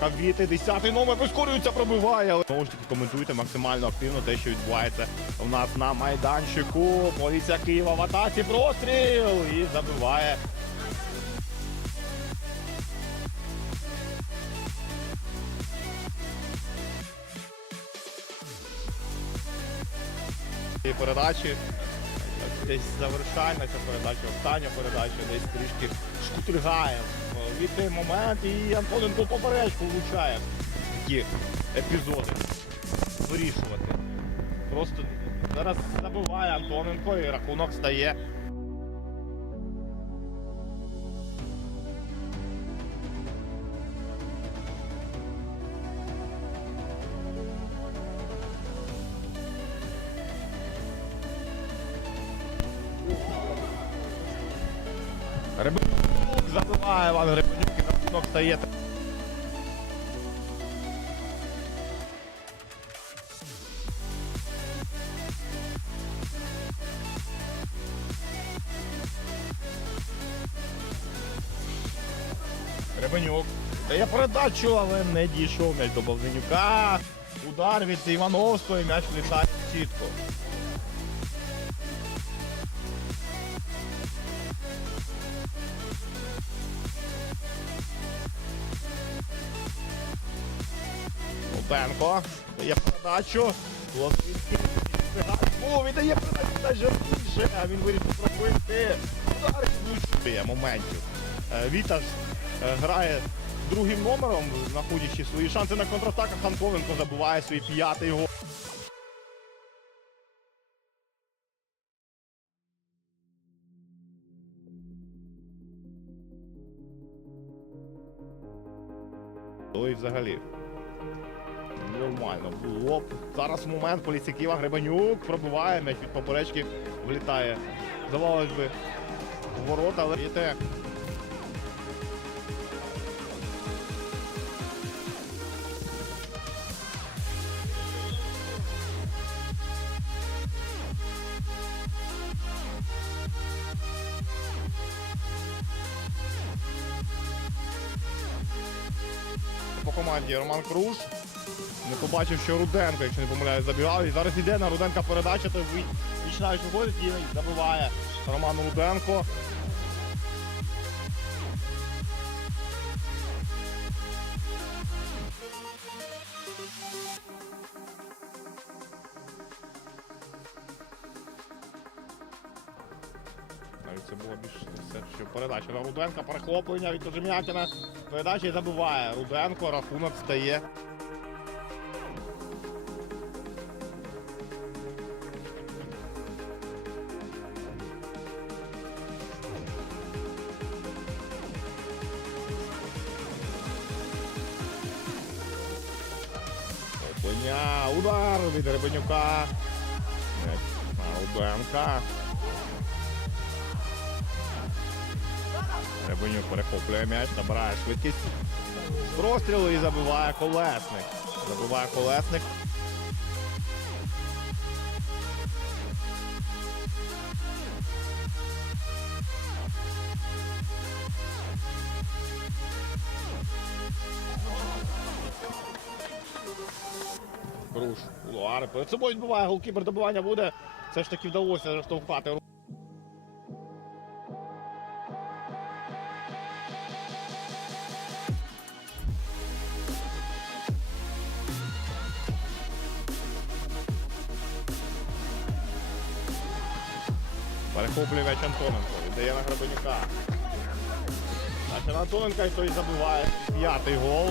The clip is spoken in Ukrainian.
Кавіти, 10 номер прискорюється, пробиває. Але знову ж таки коментуйте максимально активно те, що відбувається у нас на майданчику. Поліція Києва в атаці. Простріл і забиває. Передачі. Десь завершальна ця передача, остання передача, десь трішки шкутильгає від той момент і Антоненко поперечку влучає такі епізоди вирішувати. Просто зараз забиває Антоненко і рахунок стає. Ребенюк забиває Іван Гребенюк і рахунок стає. Ребенюк дає передачу, але не дійшов м'яч до Бавденюка. Удар від Івановського і м'яч літає в сітку. Лупенко дає передачу. О, віддає передачу навіть більше, а він вирішив пробити. Удар влучує моментів. Е, Віташ е, грає другим номером, знаходячи свої шанси на контратаках. Антоненко забиває свій п'ятий гол. Ну і взагалі. Нормально було. Зараз момент поліція Києва Гребенюк пробиває, м'яч від поперечки влітає. Здавалось би, ворота, але По команді Роман Круш. Не побачив, що Руденко, якщо не помиляюсь, забігав. І зараз йде на Руденка передача, то ви- виходить і забиває Роман Руденко. Це було більше все, передача на Руденка, перехоплення від Кожем'якіна. Передача і забиває. Руденко, рахунок стає. Опеня, удар від Ребенюка. Руденка. Ребенюк перехоплює м'яч, набирає швидкість. Прострілу і забиває колесник. Забиває колесник. Круш, удари. Перед собою голкіпер добивання буде. Все ж таки вдалося заштовхати Перехоплює м'яч Антоненко, віддає на Гребенюка. Значить, на Антоненка і той забиває п'ятий гол.